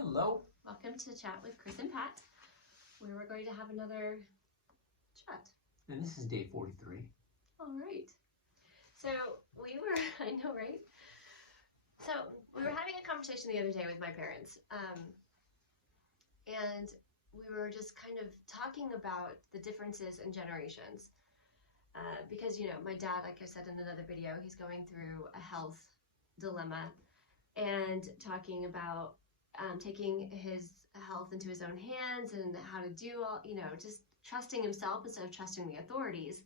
Hello. Welcome to Chat with Chris and Pat, where we're going to have another chat. And this is day 43. All right. So I know, right? So we were having a conversation the other day with my parents, and we were just kind of talking about the differences in generations. Because, my dad, like I said in another video, he's going through a health dilemma and talking about taking his health into his own hands and how to do all, just trusting himself instead of trusting the authorities.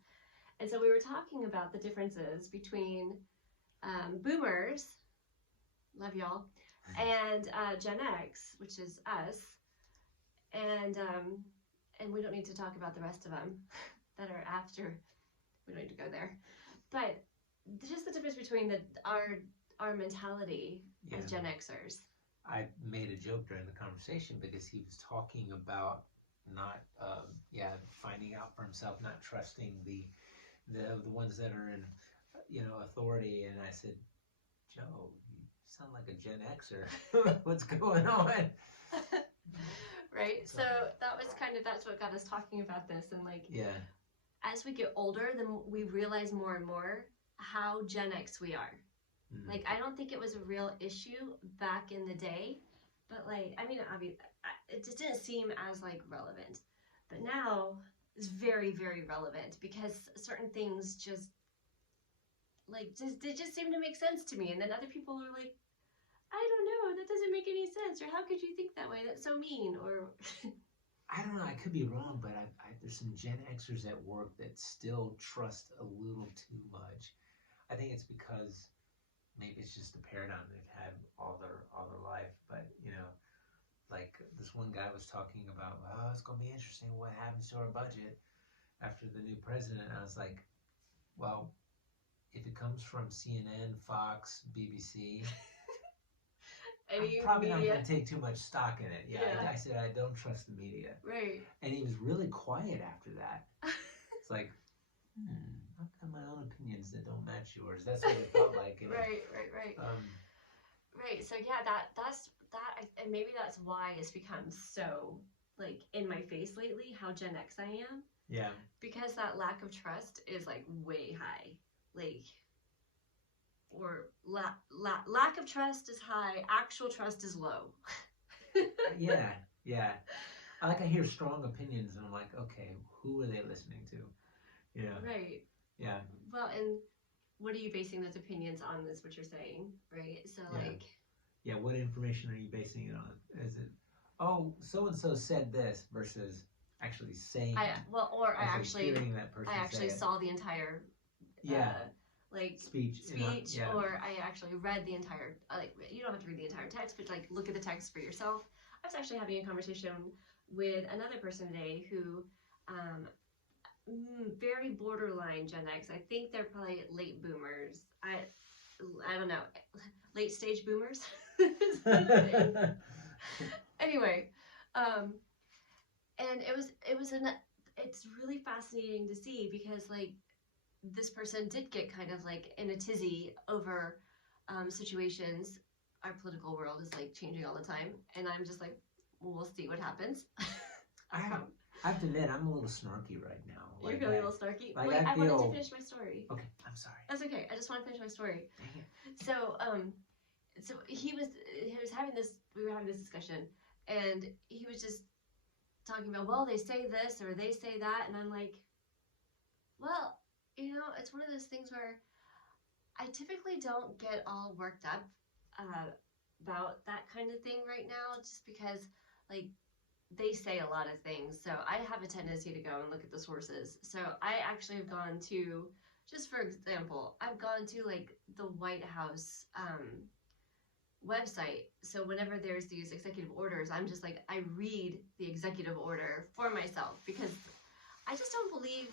And so we were talking about the differences between boomers, love y'all, and Gen X, which is us. And we don't need to talk about the rest of them that are after. We don't need to go there. But just the difference between our mentality as Gen Xers. I made a joke during the conversation because he was talking about not, finding out for himself, not trusting the ones that are in, authority. And I said, Joe, you sound like a Gen Xer. What's going on? Right. So that's what got us talking about this. And as we get older, then we realize more and more how Gen X we are. Mm-hmm. I don't think it was a real issue back in the day, but obviously, it just didn't seem as relevant. But now it's very, very relevant because certain things just seem to make sense to me. And then other people are like, I don't know, that doesn't make any sense. Or how could you think that way? That's so mean. Or I don't know. I could be wrong, but there's some Gen Xers at work that still trust a little too much. I think it's because maybe it's just the paradigm they've had all their life. But this one guy was talking about, it's going to be interesting what happens to our budget after the new president. I was like, well, if it comes from CNN, Fox, BBC. I'm probably not going to take too much stock in it. I said I don't trust the media. Right. And he was really quiet after that. It's like, I've got my own opinions that don't match yours. That's what it felt like. Right. Right. So that's and maybe that's why it's become so in my face lately how Gen X I am. Yeah. Because that lack of trust is way high. Or lack of trust is high, actual trust is low. Yeah. I hear strong opinions and I'm like, okay, who are they listening to? Right. Yeah. Well, and what are you basing those opinions on is what you're saying, right? So yeah, what information are you basing it on? Is it, oh, so-and-so said this versus actually saying I actually say saw the entire speech, or I actually read the entire, you don't have to read the entire text, but look at the text for yourself. I was actually having a conversation with another person today who, very borderline Gen X. I think they're probably late boomers. I don't know, late stage boomers. Anyway, and it's really fascinating to see because this person did get kind of in a tizzy over situations. Our political world is changing all the time, and I'm just we'll see what happens. I have to admit, I'm a little snarky right now. You're feeling a little snarky? Wait, I wanted to finish my story. Okay, I'm sorry. That's okay. I just want to finish my story. Dang it. So he was having this. We were having this discussion, and he was just talking about, well, they say this or they say that, and I'm like, well, it's one of those things where I typically don't get all worked up about that kind of thing right now, just because they say a lot of things. So I have a tendency to go and look at the sources. So I actually have gone to, just for example, I've gone to the White House website. So whenever there's these executive orders, I'm just I read the executive order for myself because I just don't believe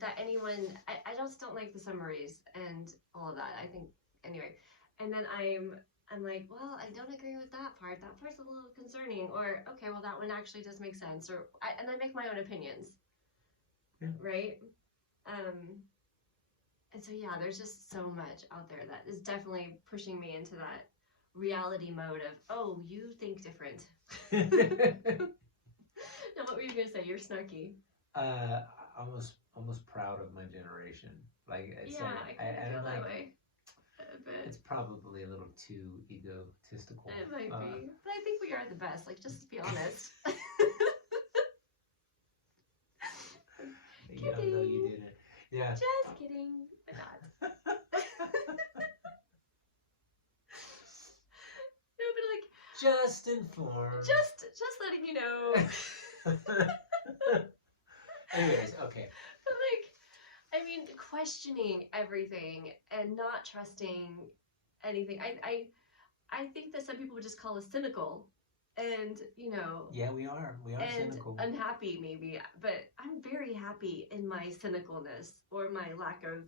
that anyone, I just don't like the summaries and all of that. I think, anyway. And then I'm well, I don't agree with that part. That part's a little concerning. Or, okay, well, that one actually does make sense. And I make my own opinions. Yeah. Right? And so, yeah, there's just so much out there that is definitely pushing me into that reality mode of, oh, you think different. Now, what were you gonna say? You're snarky. uh, almost proud of my generation. Like it's Yeah, I kind of and feel I'm that like, way. But it's probably a little too egotistical. it might be. But I think we are the best. Like, just to be honest. Yeah, no, you didn't. Yeah. Just kidding. But not. No, but like, Just informed. just letting you know. Anyways, okay. But like, I mean, questioning everything and not trusting anything. I think that some people would just call us cynical, and you know, Yeah, we are. We are and cynical. unhappy maybe. But I'm very happy in my cynicalness or my lack of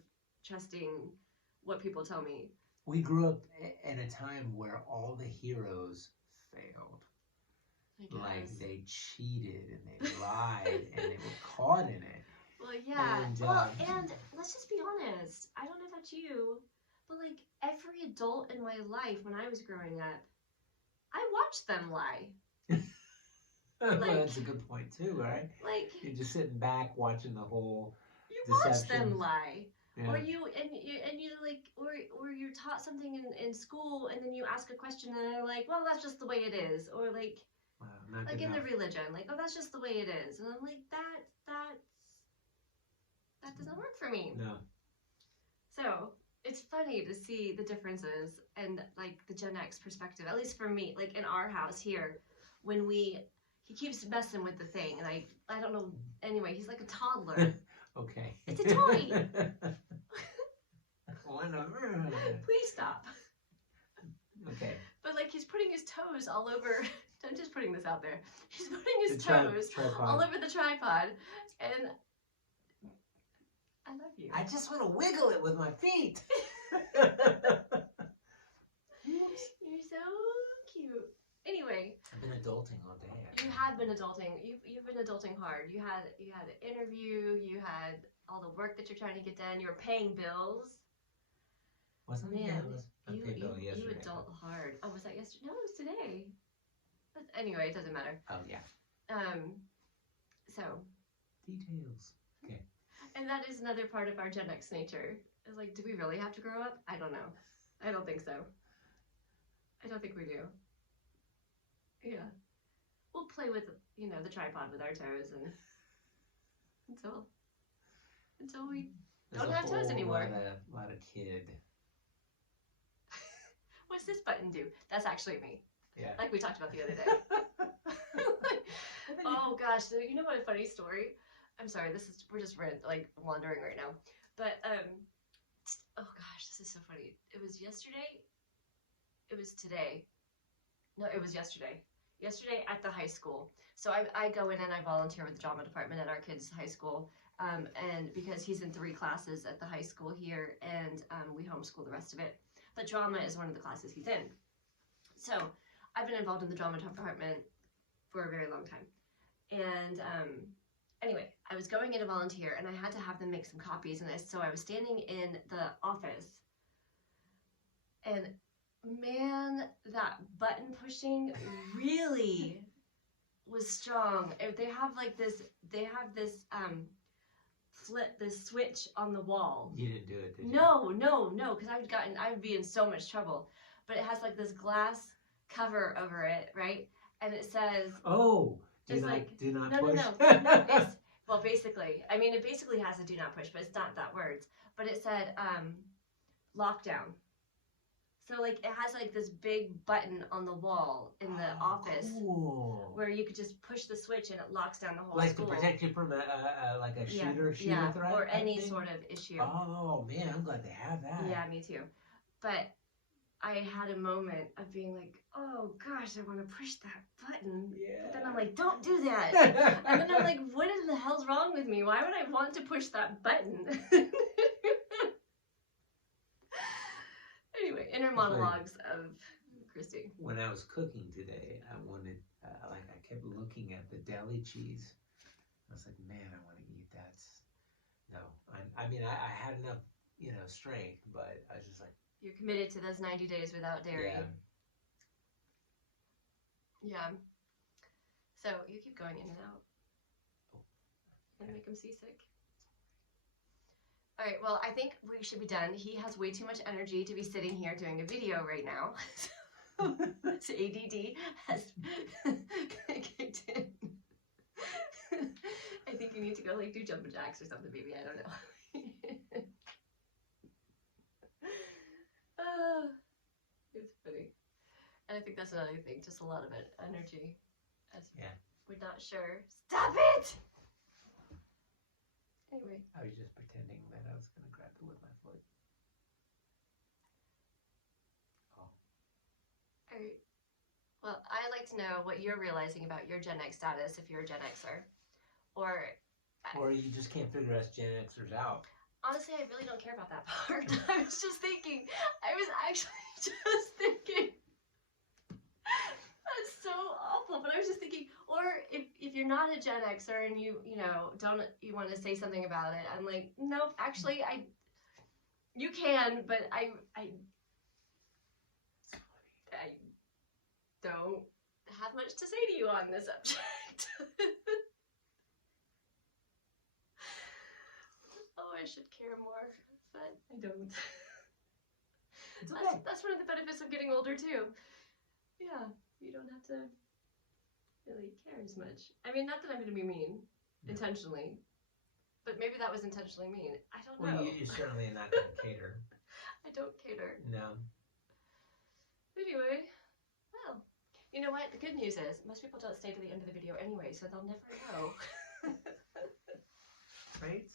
trusting what people tell me. We grew up at a time where all the heroes failed. I Like guess. they cheated and they lied and they were caught in it. Well, yeah. And, Well, and let's just be honest. I don't know about you, but like every adult in my life when I was growing up, I watched them lie. Well, Like- that's a good point too, right? Like You're just sitting back watching the whole. you watch them Deceptions. lie. Yeah. Or you like or you're taught something in school and then you ask a question and they're like, well, that's just the way it is. Or like Wow, not like good in the enough. religion, like, oh, that's just the way it is. And I'm like, that doesn't work for me. No. So it's funny to see the differences and like the Gen X perspective, at least for me, like in our house here, when he keeps messing with the thing and I don't know, anyway, he's like a toddler. Okay. It's a toy. Whatever. Please stop. Okay. But like he's putting his toes all over, I'm just putting this out there. He's putting his The toes tripod. all over the tripod and I love you. I just want to wiggle it with my feet. You're so cute. Anyway, I've been adulting all day. you have been adulting. You've been adulting hard. You had an interview. You had all the work that you're trying to get done. You were paying bills. Wasn't it? Man, Yeah, it was. I paid bill you yesterday. adult hard. Oh, was that yesterday? No, it was today. But anyway, it doesn't matter. Oh yeah. So, Details. and that is another part of our Gen X nature. It's like, do we really have to grow up? I don't know. I don't think so. I don't think we do. Yeah. We'll play with, the tripod with our toes and until we There's don't a have toes whole anymore. Lot of kid. What's this button do? That's actually me. Yeah. Like we talked about the other day. Oh gosh, so you know what a funny story? I'm sorry, we're just wandering right now. But oh gosh, this is so funny. It was yesterday. It was today. No, it was yesterday. Yesterday at the high school. So I go in and I volunteer with the drama department at our kids' high school. And because he's in 3 classes at the high school here, and we homeschool the rest of it. But drama is one of the classes he's in. So I've been involved in the drama department for a very long time. And anyway, I was going in to volunteer and I had to have them make some copies. And so I was standing in the office. And man, that button pushing really was strong. They have this switch on the wall. You didn't do it, did you? No, because I would be in so much trouble. But it has like this glass cover over it, right? And it says, Oh, do Just not like- do not no, push. no, it's, well, basically, I mean, it basically has a do not push, but it's not that words. But it said lockdown. So like it has like this big button on the wall in the Oh, office Cool. where you could just push the switch and it locks down the whole Like school. to protect you from like a Yeah, shooter yeah, threat or type any thing? sort of issue. Oh man, I'm glad they have that. Yeah, me too. But I had a moment of being like, oh gosh, I want to push that button. Yeah. But then I'm like, don't do that. And then I'm like, what in the hell's wrong with me? Why would I want to push that button? Anyway, inner monologues of Christy. When I was cooking today, I wanted, I kept looking at the deli cheese. I was like, man, I want to eat that. No, I mean, I had enough, strength, but I was just like, You're committed to those 90 days without dairy. yeah, Yeah. So you keep going in and out. Oh, And make him seasick. All right, well, I think we should be done. He has way too much energy to be sitting here doing a video right now. His ADD has kicked in. I think you need to go like do jumping jacks or something, baby. I don't know. It's funny. And I think that's another thing, just a lot of it, energy. As we're not sure. Stop it! Anyway. I was just pretending that I was going to grab it with my foot. Oh. Alright. Well, I'd like to know what you're realizing about your Gen X status if you're a Gen Xer. Or you just can't figure us Gen Xers out. Honestly, I really don't care about that part. I was just thinking. I was actually just thinking. That's so awful. But I was just thinking. Or if you're not a Gen Xer and you want to say something about it, I'm like, nope. Actually, you can, but I don't have much to say to you on this subject. Oh, I should care more, but I don't. It's okay. That's one of the benefits of getting older too. Yeah, you don't have to really care as much. I mean, not that I'm going to be mean intentionally, but maybe that was intentionally mean. I don't know. Well, you're certainly not going to cater. I don't cater. No. Anyway, well, you know what? The good news is most people don't stay to the end of the video anyway, so they'll never know. Right?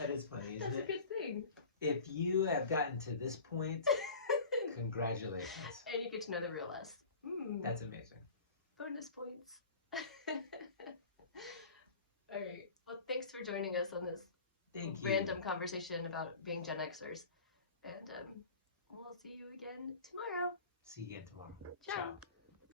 That is funny, isn't it? That's a good thing. If you have gotten to this point, congratulations. And you get to know the real us. That's amazing. Bonus points. All right. Well, thanks for joining us on this random conversation about being Gen Xers. And we'll see you again tomorrow. See you again tomorrow. Ciao. Ciao.